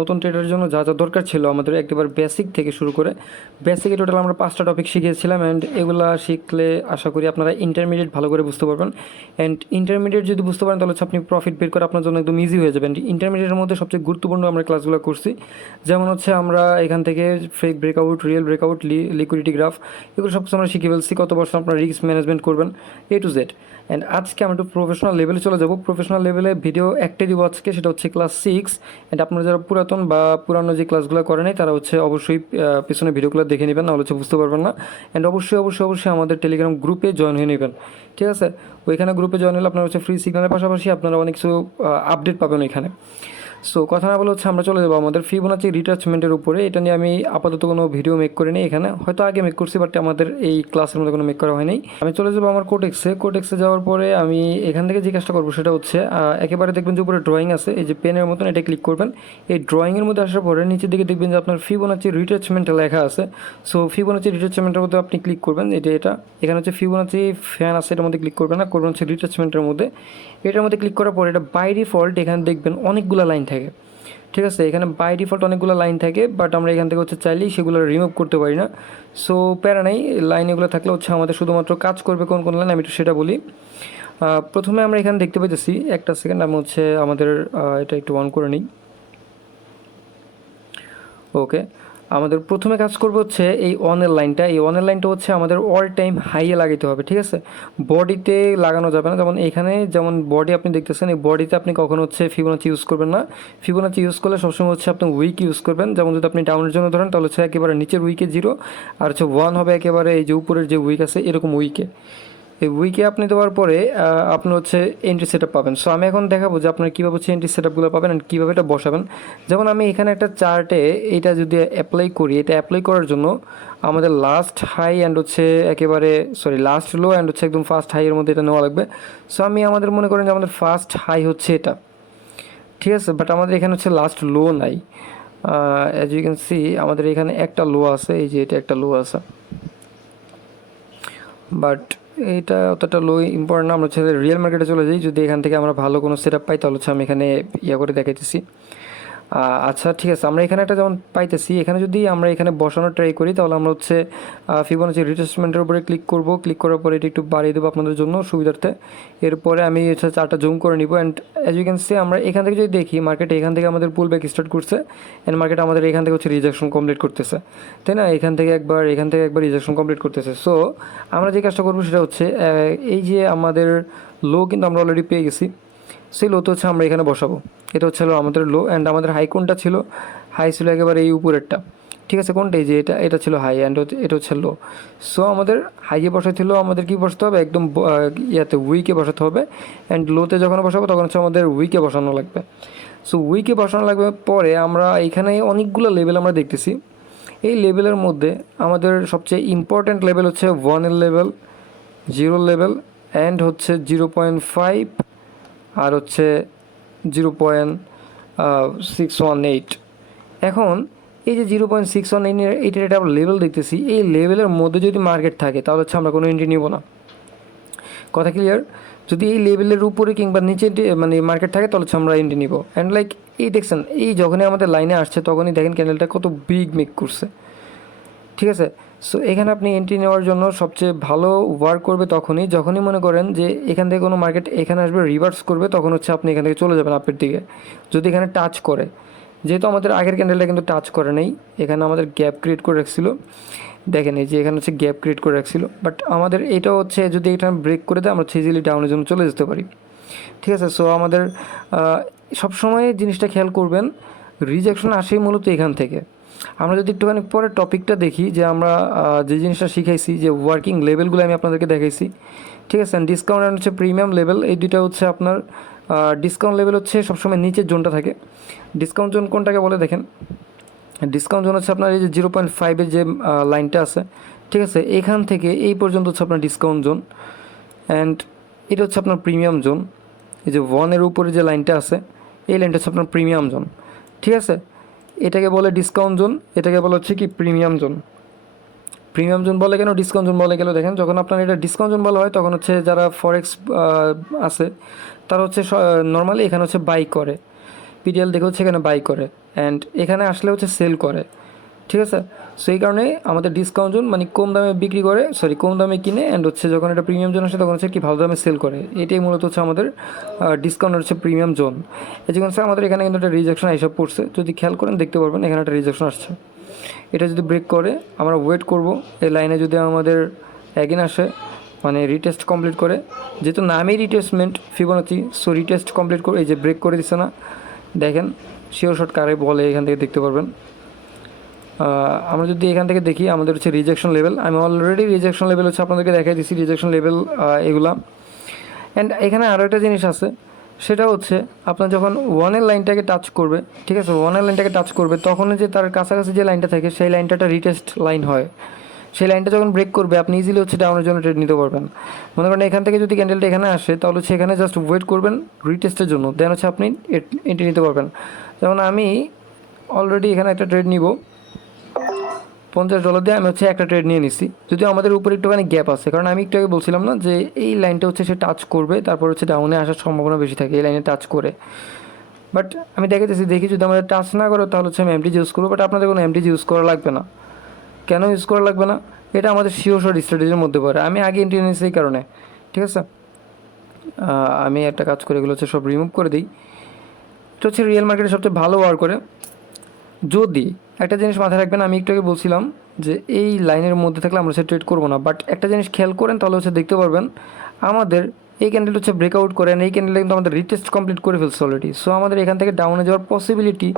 নতুন ট্রেডারের জন্য যা যা দরকার ছিল আমাদের একেবারে বেসিক থেকে শুরু করে বেসিকে টোটাল আমরা 5টা টপিক শিখিয়েছিলাম। অ্যান্ড এগুলা শিখলে আশা করি আপনারা ইন্টারমিডিয়েট ভালো করে বুঝতে পারবেন। অ্যান্ড ইন্টারমিডিয়েট যদি বুঝতে পারেন তাহলে হচ্ছে আপনি প্রফিট বের করা আপনার জন্য একদম ইজি হয়ে যাবে। ইন্টারমিডিয়েটের মধ্যে সবচেয়ে গুরুত্বপূর্ণ আমরা ক্লাসগুলো করছি, যেমন হচ্ছে আমরা এখান থেকে fake breakout, real breakout, liquidity graph, এগুলো সব কিছু আমরা শিখে ফেলছি। কত বছর আপনারা রিস্ক ম্যানেজমেন্ট করবেন, এ টু জেড। অ্যান্ড আজকে আমরা একটু প্রফেশনাল লেভেলে চলে যাব। প্রফেশনাল লেভেলে ভিডিও একটাই দিব আজকে, সেটা হচ্ছে ক্লাস 6। অ্যান্ড আপনারা যারা পুরাতন বা পুরানো যে ক্লাসগুলো করে নাই তারা হচ্ছে অবশ্যই পিছনে ভিডিওগুলো দেখে নেবেন, নাহলে হচ্ছে বুঝতে পারবেন না। অ্যান্ড অবশ্যই আমাদের টেলিগ্রাম গ্রুপে জয়েন হয়ে নেবেন, ঠিক আছে? ওইখানে গ্রুপে জয়েন হলে আপনারা হচ্ছে ফ্রি সিগন্যালের পাশাপাশি আপনারা অনেক কিছু আপডেট পাবেন ওইখানে। সো কথা না বলে হচ্ছে আমরা চলে যাবো আমাদের ফিবোনাচি রিটাচমেন্টের উপরে। এটা নিয়ে আমি আপাতত কোনো ভিডিও মেক করিনি এখানে, হয়তো আগে মেক করছি বাট আমাদের এই ক্লাসের মধ্যে কোনো মেক করা হয়নি। আমি চলে যাবো আমার কোটেক্সে যাওয়ার পরে আমি এখান থেকে যে কাজটা করবো সেটা হচ্ছে একেবারে দেখবেন যে উপরে ড্রয়িং আছে, এই যে পেনের মতন, এটা ক্লিক করবেন। এই ড্রয়িংয়ের মধ্যে আসার পরে নিচের দিকে দেখবেন যে আপনার ফিবোনাচি রিটাচমেন্ট লেখা আছে। সো ফিবোনাচি রিটাচমেন্টের মধ্যে আপনি ক্লিক করবেন। এটা এখানে হচ্ছে ফিবোনাচি ফ্যান আছে, এটার মধ্যে ক্লিক করবেন না, করবেন হচ্ছে রিটাচমেন্টের মধ্যে। এটার মধ্যে ক্লিক করার পরে এটা বাই ডিফল্ট এখানে দেখবেন অনেকগুলো লাইন থাকে, ঠিক আছে? এখানে বাই ডিফল্ট অনেকগুলো লাইন থাকে, বাট আমরা এখান থেকে হচ্ছে চাইলেই সেগুলো রিমুভ করতে পারি না। সো প্যারা নাই, লাইন এগুলো থাকলে হচ্ছে আমাদের শুধুমাত্র কাজ করবে কোন কোন লাইন, আমি একটু সেটা বলি। প্রথমে আমরা এখানে দেখতে পাইতেছি, একটা সেকেন্ড আমি হচ্ছে আমাদের এটা একটু অন করে নিই। ওকে, আমাদের প্রথমে কাজ করবো হচ্ছে এই অনের লাইনটা। এই অনের লাইনটা হচ্ছে আমাদের অল টাইম হাইয়ে লাগাইতে হবে, ঠিক আছে? বডিতে লাগানো যাবে না। যেমন এখানে যেমন বডি আপনি দেখতেছেন, এই বডিতে আপনি কখনো হচ্ছে ফিবোনাচি ইউজ করবেন না। ফিবোনাচি ইউজ করলে সবসময় হচ্ছে আপনি উইক ইউজ করবেন। যেমন যদি আপনি ডাউনের জন্য ধরেন তাহলে হচ্ছে একেবারে নিচের উইকে 0, আর হচ্ছে 1 হবে একেবারে এই যে উপরের যে উইক আছে এরকম উইকে। এই উইকে আপনি দেওয়ার পরে আপনি হচ্ছে এন্ট্রি সেটআপ পাবেন। সো আমি এখন দেখাবো যে আপনার কীভাবে হচ্ছে এন্ট্রি সেটআপগুলো পাবেন আর কীভাবে এটা বসাবেন। যেমন আমি এখানে একটা চার্টে এটা যদি অ্যাপ্লাই করি, এটা অ্যাপ্লাই করার জন্য আমাদের লাস্ট হাই অ্যান্ড হচ্ছে একেবারে লাস্ট লো অ্যান্ড হচ্ছে একদম ফার্স্ট হাইয়ের মধ্যে এটা নেওয়া লাগবে। সো আমি আমাদের মনে করেন যে আমাদের ফার্স্ট হাই হচ্ছে এটা, ঠিক আছে? বাট আমাদের এখানে হচ্ছে লাস্ট লো নাই। অ্যাজ ইউ ক্যান সি আমাদের এখানে একটা লো আছে, এই যে এটা একটা লো আছে, বাট এটা অতটা লো ইম্পর্টেন্ট না। আমরা হচ্ছে রিয়েল মার্কেটে চলে যাই, যদি এখান থেকে আমরা ভালো কোনো সেট আপ পাই তাহলে হচ্ছে আমি এখানে করে দেখাইতেছি। আচ্ছা ঠিক আছে, আমরা এখানে একটা যেমন পাইতেছি, এখানে যদি আমরা এখানে বসানোর ট্রাই করি তাহলে আমরা হচ্ছে ফিবোনাচি রিট্রেসমেন্টের উপরে ক্লিক করব। ক্লিক করার পরে এটা একটু বাড়িয়ে দেবো আপনাদের জন্য সুবিধার্থে। এরপরে আমি হচ্ছে চারটা জুম করে নিব। And as you can see আমরা এখান থেকে যদি দেখি মার্কেটে এখান থেকে আমাদের পুল ব্যাক স্টার্ট করছে, অ্যান্ড মার্কেট আমাদের এখান থেকে হচ্ছে রিজেকশন কমপ্লিট করতেছে, তাই না? এখান থেকে একবার রিজেকশন কমপ্লিট করতেছে। সো আমরা যে কাজটা করবো সেটা হচ্ছে এই যে আমাদের লো কিন্তু আমরা অলরেডি পেয়ে গেছি, সেই লো তো হচ্ছে আমরা এখানে বসাবো। এটা হচ্ছে আমাদের লো। অ্যান্ড আমাদের হাই কোনটা ছিল? হাই ছিল একেবারে এই উপরেরটা, ঠিক আছে? কোনটা? এই যে এটা ছিল হাই, অ্যান্ড এটা হচ্ছে লো। সো আমাদের হাইয়ে বসাতে হলো আমাদের কী বসাতে হবে? একদম ইয়াতে উইকে বসাতে হবে। অ্যান্ড লোতে যখন বসাবো তখন হচ্ছে আমাদের উইকে বসানো লাগবে। সো উইকে বসানো লাগবে। পরে আমরা এখানে অনেকগুলো লেভেল আমরা দেখতেছি। এই লেভেলের মধ্যে আমাদের সবচেয়ে ইম্পর্ট্যান্ট লেভেল হচ্ছে 1 লেভেল, 0 লেভেল, অ্যান্ড হচ্ছে 0.5, আর হচ্ছে 0.618। এখন এই যে 0.618 এইটার একটা আমরা লেভেল দেখতেছি, এই লেভেলের মধ্যে যদি মার্কেট থাকে তাহলে হচ্ছে আমরা কোনো এন্ট্রি নিব না। কথা ক্লিয়ার? যদি এই লেভেলের উপরে কিংবা নিচে মার্কেট থাকে তাহলে হচ্ছে আমরা এন্ট্রি নিব। অ্যান্ড এই দেখছেন, এই যখনই আমাদের লাইনে আসছে তখনই দেখেন ক্যান্ডেলটা কত বিগ মেক করছে, ঠিক আছে? সো এখানে আপনি এন্ট্রি নেওয়ার জন্য সবচেয়ে ভালো ওয়ার্ক করবে যখনই মনে করেন যে এখান থেকে কোনো মার্কেট এখানে আসবে, রিভার্স করবে, তখন হচ্ছে আপনি এখান থেকে চলে যাবেন আপের দিকে। যদি এখানে টাচ করে, যেহেতু আমাদের আগের ক্যান্ডেলটা কিন্তু টাচ করে নেই, এখানে আমাদের গ্যাপ ক্রিয়েট করে রাখছিল, দেখেন এই যে এখানে হচ্ছে গ্যাপ ক্রিয়েট করে রাখছিল। বাট আমাদের এটা হচ্ছে যদি এটা ব্রেক করে দেয় আমরা ইজিলি ডাউনের জন্য চলে যেতে পারি, ঠিক আছে? সো আমাদের সবসময় জিনিসটা খেয়াল করবেন, রিজেকশন আসেই মূলত এখান থেকে। আমরা যদি একটুখানি পরে টপিকটা দেখি, যে আমরা যে জিনিসটা শিখাইছি, যে ওয়ার্কিং লেভেলগুলো আমি আপনাদেরকে দেখাইছি, ঠিক আছে? ডিসকাউন্ট অ্যান্ড হচ্ছে প্রিমিয়াম লেভেল, এই দুইটা হচ্ছে আপনার ডিসকাউন্ট লেভেল হচ্ছে সবসময় নিচের জোনটা থাকে। ডিসকাউন্ট জোন কোনটাকে বলে দেখেন, ডিসকাউন্ট জোন হচ্ছে আপনার এই যে 0.5-এর যে লাইনটা আছে, ঠিক আছে? এখান থেকে এই পর্যন্ত হচ্ছে আপনার ডিসকাউন্ট জোন। অ্যান্ড এটা হচ্ছে আপনার প্রিমিয়াম জোন। এই যে 1-এর উপরে যে লাইনটা আছে, এই লাইনটা হচ্ছে আপনার প্রিমিয়াম জোন, ঠিক আছে? এটাকে বলে ডিসকাউন্ট জোন, এটাকে বলা হচ্ছে কি প্রিমিয়াম জোন। প্রিমিয়াম জোন বলে কেন, ডিসকাউন্ট জোন বলে গেল, দেখেন যখন আপনার এটা ডিসকাউন্ট জোন বলা হয় তখন হচ্ছে যারা ফরেক্স আছে তারা হচ্ছে নর্মালি এখানে হচ্ছে বাই করে, পিডিএল দেখে হচ্ছে এখানে বাই করে। অ্যান্ড এখানে আসলে হচ্ছে সেল করে, ঠিক আছে। সো এই কারণে আমাদের ডিসকাউন্ট জোন মানে কম দামে বিক্রি করে, কম দামে কিনে, অ্যান্ড হচ্ছে যখন এটা প্রিমিয়াম জোন আসে তখন হচ্ছে কি ভালো দামে সেল করে। এটাই মূলত হচ্ছে আমাদের ডিসকাউন্ট হচ্ছে প্রিমিয়াম জোন। এই যে আমাদের এখানে কিন্তু একটা রিজেকশন এইসব পড়ছে, যদি খেয়াল করেন দেখতে পারবেন এখানে একটা রিজেকশন আসছে। এটা যদি ব্রেক করে আমরা ওয়েট করব, এই লাইনে যদি আমাদের অ্যাগেন আসে মানে রিটেস্ট কমপ্লিট করে, যেহেতু নামেই রিটেস্টমেন্ট ফিবোনাচি, সো রিটেস্ট কমপ্লিট করে এই যে ব্রেক করে দিচ্ছে না, দেখেন শিওর শট কারে বলে এখান থেকে দেখতে পারবেন। আমরা যদি এখান থেকে দেখি আমাদের হচ্ছে রিজেকশন লেভেল, আমি অলরেডি রিজেকশন লেভেল হচ্ছে আপনাদেরকে দেখাই দিচ্ছি রিজেকশন লেভেল এগুলা। অ্যান্ড এখানে আরও একটা জিনিস আছে, সেটা হচ্ছে আপনার যখন ওয়ানের লাইনটাকে টাচ করবে, ঠিক আছে, ওয়ানের লাইনটাকে টাচ করবে তখন যে তার কাছাকাছি যে লাইনটা থাকে সেই লাইনটা একটা রিটেস্ট লাইন হয়। সেই লাইনটা যখন ব্রেক করবে আপনি ইজিলি হচ্ছে ডাউনের জন্য ট্রেড নিতে পারবেন। মনে করেন এখান থেকে যদি ক্যান্ডেলটা এখানে আসে তাহলে হচ্ছে এখানে জাস্ট ওয়েট করবেন রিটেস্টের জন্য, দেন হচ্ছে আপনি এন্ট্রি নিতে পারবেন। যেমন আমি অলরেডি এখানে একটা ট্রেড নিব $50 দিয়ে, আমি হচ্ছে একটা ট্রেড নিয়ে নিচ্ছি। যদিও আমাদের উপরে একটুখানি গ্যাপ আছে, কারণ আমি একটু আগে বলছিলাম না যে এই লাইনটা হচ্ছে সে টাচ করবে তারপর হচ্ছে ডাউনে আসার সম্ভাবনা বেশি থাকে এই লাইনে টাচ করে। বাট আমি দেখি যদি আমাদের টাচ না করো তাহলে হচ্ছে আমি এমটি ইউজ করবো, বাট আপনাদের কোনো এমটি ইউজ করা লাগবে না। কেন ইউজ করা লাগবে না? এটা আমাদের শিওর শর্ট স্ট্র্যাটেজির মধ্যে পড়ে, আমি আগে এন্ট্রি নিয়েছি এই কারণে, ঠিক আছে। আমি একটা কাজ করে এগুলো হচ্ছে সব রিমুভ করে দিই। এটা হচ্ছে রিয়েল মার্কেটে সবচেয়ে ভালো ওয়ার করে। যদি একটা জিনিস মাথায় রাখবেন, আমি একটু আগে বলছিলাম যে এই লাইনের মধ্যে থাকলে আমরা হচ্ছে ট্রেড করবো না, বাট একটা জিনিস খেয়াল করেন তাহলে হচ্ছে দেখতে পারবেন আমাদের এই ক্যান্ডেল হচ্ছে ব্রেকআউট করে, এই ক্যান্ডেলটা কিন্তু আমাদের রিটেস্ট কমপ্লিট করে ফেলছে অলরেডি। সো আমাদের এখান থেকে ডাউনে যাওয়ার পসিবিলিটি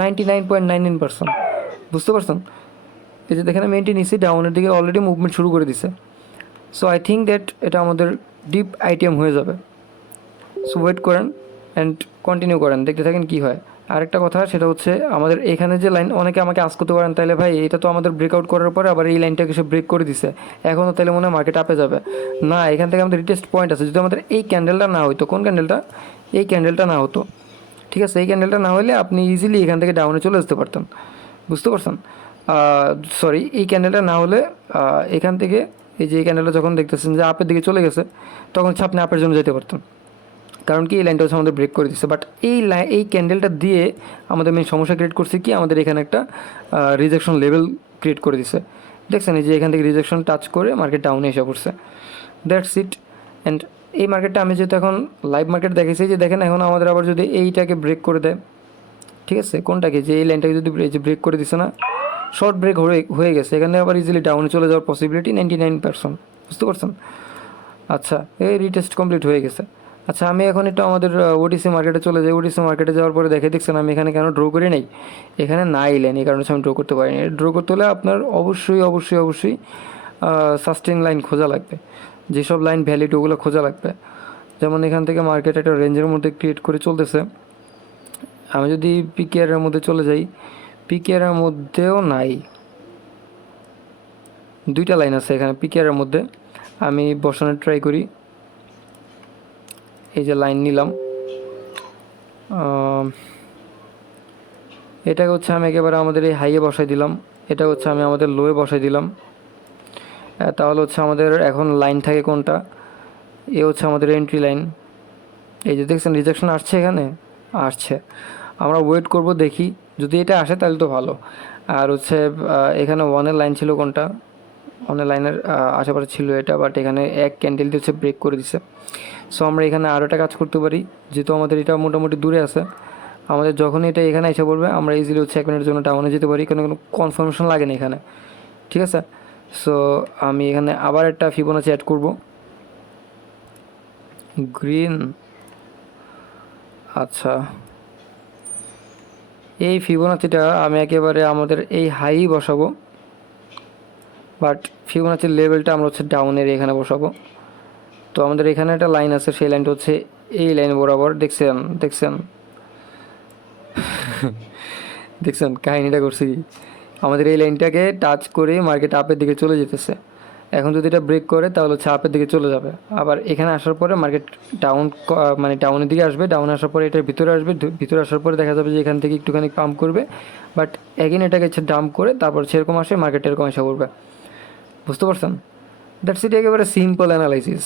99.99%, বুঝতে পারছেন। এই যে দেখেন আমি এন্ট্রি নিচ্ছি, ডাউনের দিকে অলরেডি মুভমেন্ট শুরু করে দিছে। সো আই থিঙ্ক দ্যাট এটা আমাদের ডিপ আইটেম হয়ে যাবে। সো ওয়েট করেন অ্যান্ড কন্টিনিউ করেন, দেখতে থাকেন কী হয়। আরেকটা কথা সেটা হচ্ছে আমাদের এখানে যে লাইন, অনেকে আমাকে আস করতে পারেন তাহলে ভাই এটা তো আমাদের ব্রেকআউট করার পরে আবার এই লাইনটাকে সে ব্রেক করে দিছে, এখনও তাহলে মনে হয় মার্কেট আপে যাবে না। এখান থেকে আমাদের রিটেস্ট পয়েন্ট আছে, যদি আমাদের এই ক্যান্ডেলটা না হতো, কোন ক্যান্ডেলটা, এই ক্যান্ডেলটা না হতো, ঠিক আছে, এই ক্যান্ডেলটা না হলে আপনি ইজিলি এখান থেকে ডাউনে চলে আসতে পারতেন, বুঝতে পারছেন। এই ক্যান্ডেলটা না হলে এখান থেকে এই যে এই ক্যান্ডেলটা যখন দেখতেছেন যে আপের দিকে চলে গেছে তখন হচ্ছে আপনি আপের জন্য যেতে পারতেন, কারণ কি এই লাইনটা হচ্ছে আমাদের ব্রেক করে দিচ্ছে। বাট এই ক্যান্ডেলটা দিয়ে আমাদের মেন সমস্যা ক্রিয়েট করছে কি, আমাদের এখানে একটা রিজেকশন লেভেল ক্রিয়েট করে দিচ্ছে। দেখছেন এই যে এখান থেকে রিজেকশন টাচ করে মার্কেট ডাউনে এসে পড়ছে, দ্যাটস ইট। অ্যান্ড এই মার্কেটটা আমি যেহেতু এখন লাইভ মার্কেট দেখেছি, যে দেখেন এখন আমাদের আবার যদি এইটাকে ব্রেক করে দেয়, ঠিক আছে, কোনটাকে, যে এই লাইনটাকে যদি এই যে ব্রেক করে দিচ্ছে না, শর্ট ব্রেক হয়ে গেছে, এখানে আবার ইজিলি ডাউনে চলে যাওয়ার পসিবিলিটি 99%, বুঝতে পারছেন। আচ্ছা, এই রিটেস্ট কমপ্লিট হয়ে গেছে। আচ্ছা, আমি এখন একটু আমাদের ওটিসি মার্কেটে চলে যাই। ওটিসি মার্কেটে যাওয়ার পরে দেখছেন আমি এখানে কেন ড্র করে নেই, এখানে নাই লাইন, এই কারণে আমি ড্র করতে পারিনি। ড্র করতে হলে আপনার অবশ্যই সাস্টেন লাইন খোঁজা লাগবে, যেসব লাইন ভ্যালিড ওগুলো খোঁজা লাগবে। যেমন এখান থেকে মার্কেট একটা রেঞ্জের মধ্যে ক্রিয়েট করে চলতেছে। আমি যদি পিকেআরের মধ্যে চলে যাই, পিকেআরের মধ্যেও নাই, দুইটা লাইন আছে এখানে পিকেআরের মধ্যে। আমি বসানোর ট্রাই করি, এই যে লাইন নিলাম, এটাকে হচ্ছে আমি একেবারে আমাদের এই হাইয়ে বসাই দিলাম, এটা হচ্ছে আমি আমাদের লোয়ে বসাই দিলাম। তাহলে হচ্ছে আমাদের এখন লাইন থাকে কোনটা, এ হচ্ছে আমাদের এন্ট্রি লাইন। এই যে দেখছেন রিজেকশন আসছে, এখানে আসছে, আমরা ওয়েট করব দেখি, যদি এটা আসে তাহলে তো ভালো। আর হচ্ছে এখানে ওয়ানের লাইন ছিল কোনটা, ওয়ানের লাইনের আশেপাশে ছিল এটা, বাট এখানে এক ক্যান্ডেল দিয়ে হচ্ছে ব্রেক করে দিছে। সো আমরা এখানে আরও একটা কাজ করতে পারি, যেহেতু আমাদের এটা মোটামুটি দূরে আছে, আমাদের যখন এটা এখানে এসে পড়বে আমরা ইজিলি হচ্ছে 1 মিনিটের জন্য ডাউনে যেতে পারি, কোনো কনফার্মেশন লাগে না এখানে, ঠিক আছে। সো আমি এখানে আবার একটা ফিবোনাচি অ্যাড করব, গ্রিন। আচ্ছা, এই ফিবোনাচিটা আমি একেবারে আমাদের এই হাই বসাবো, বাট ফিবোনাচির লেভেলটা আমরা হচ্ছে ডাউনের এখানে বসাবো। তো আমাদের এখানে একটা লাইন আছে, সেই লাইনটা হচ্ছে এই লাইন বরাবর, দেখছেন দেখছেন কাহিনিটা করছি, আমাদের এই লাইনটাকে টাচ করে মার্কেট আপের দিকে চলে যেতেছে। এখন যদি এটা ব্রেক করে তাহলে হচ্ছে আপের দিকে চলে যাবে, আবার এখানে আসার পরে মার্কেট মানে ডাউনের দিকে আসবে, ডাউনে আসার পরে এটার ভিতরে আসবে, ভিতরে আসার পরে দেখা যাবে যে এখান থেকে একটুখানি পাম্প করবে, বাট এগেন এটাকে হচ্ছে ডাম্প করে তারপর সেরকম আসে, মার্কেট এরকম এসে পড়বে, বুঝতে পারছেন। দ্যাটস ইট, একেবারে সিম্পল অ্যানালাইসিস।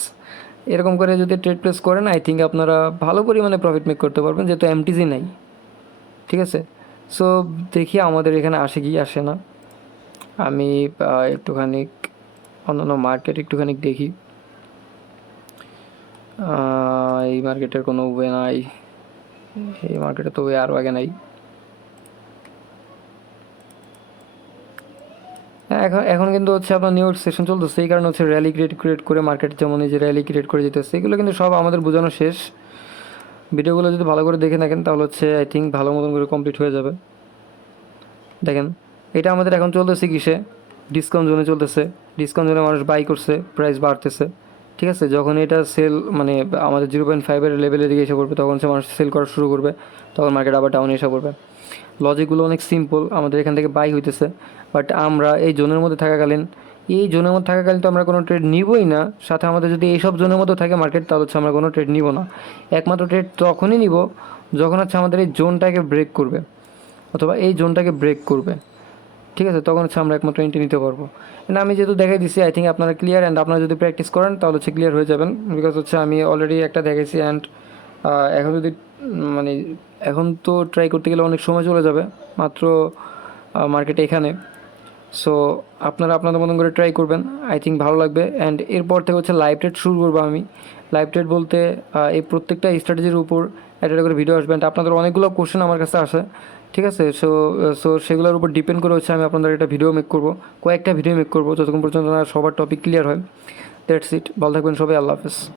এরকম করে যদি ট্রেড প্লেস করেন আই থিঙ্ক আপনারা ভালো পরিমাণে প্রফিট মেক করতে পারবেন, যেহেতু এমটিজি নাই, ঠিক আছে। সো দেখি আমাদের এখানে আসে কি আসে না। আমি একটুখানি অন্যান্য মার্কেট একটুখানি দেখি। এই মার্কেটের কোনো ওয়ে নাই, এই মার্কেটে তো ওয়ে আরও আগে নাই। হ্যাঁ, এখন এখন কিন্তু হচ্ছে আপনার নিউ সেশন চলতেছে, এই কারণে হচ্ছে র্যালি ক্রিয়েট করে মার্কেট, যেমন এই যে র্যালি ক্রিয়েট করে যেতেছে, এগুলো কিন্তু সব আমাদের বোঝানো শেষ। ভিডিওগুলো যদি ভালো করে দেখে থাকেন তাহলে হচ্ছে আই থিঙ্ক ভালো মতন করে কমপ্লিট হয়ে যাবে। দেখেন, এটা আমাদের এখন চলতেছে কিসে, ডিসকাউন্ট জোনে চলতেছে। ডিসকাউন্ট জোনে মানুষ বাই করছে, প্রাইস বাড়তেছে। ঠিক আছে, যখন এটা সেল মানে আমাদের 0.5-এর লেভেলের দিকে এসে পড়বে, তখন হচ্ছে মানুষ সেল করা শুরু করবে, তখন মার্কেট আবার ডাউনে এসে পড়বে। লজিকগুলো অনেক সিম্পল, আমাদের এখান থেকে বাই হইতেছে, বাট আমরা এই জোনের মধ্যে থাকাকালীন, তো আমরা কোনো ট্রেড নিবই না। সাথে আমাদের যদি এইসব জোনের মধ্যে থাকে মার্কেট, তাহলে হচ্ছে আমরা কোনো ট্রেড নিব না। একমাত্র ট্রেড তখনই নিব যখন হচ্ছে আমাদের এই জোনটাকে ব্রেক করবে, অথবা এই জোনটাকে ব্রেক করবে। ঠিক আছে, তখন হচ্ছে আমরা একমাত্র এন্ট্রি নিতে পারবো। অ্যান্ড আমি যেহেতু দেখাই দিচ্ছি, আই থিঙ্ক আপনারা ক্লিয়ার, অ্যান্ড আপনারা যদি প্র্যাকটিস করেন তাহলে হচ্ছে ক্লিয়ার হয়ে যাবেন। বিকজ হচ্ছে আমি অলরেডি একটা দেখেছি, অ্যান্ড এখন যদি মানে এখন তো ট্রাই করতে গেলে অনেক সময় চলে যাবে মাত্র মার্কেটে এখানে। সো আপনারা আপনাদের মতন করে ট্রাই করবেন, আই থিঙ্ক ভালো লাগবে। অ্যান্ড এরপর থেকে হচ্ছে লাইভ ট্রেড শুরু করবো আমি। লাইভ ট্রেড বলতে এই প্রত্যেকটা স্ট্র্যাটেজির উপর একটা করে ভিডিও আসবে। অ্যান্ড আপনাদের অনেকগুলো কোশ্চেন আমার কাছে আসে, ঠিক আছে। সো সো সেগুলোর উপর ডিপেন্ড করে হচ্ছে আমি আপনাদের একটা ভিডিও মেক করবো, কয়েকটা ভিডিও মেক করবো, যতক্ষণ পর্যন্ত না সবার টপিক ক্লিয়ার হয়। দ্যাটস ইট, ভালো থাকবেন সবাই, আল্লাহ হাফেজ।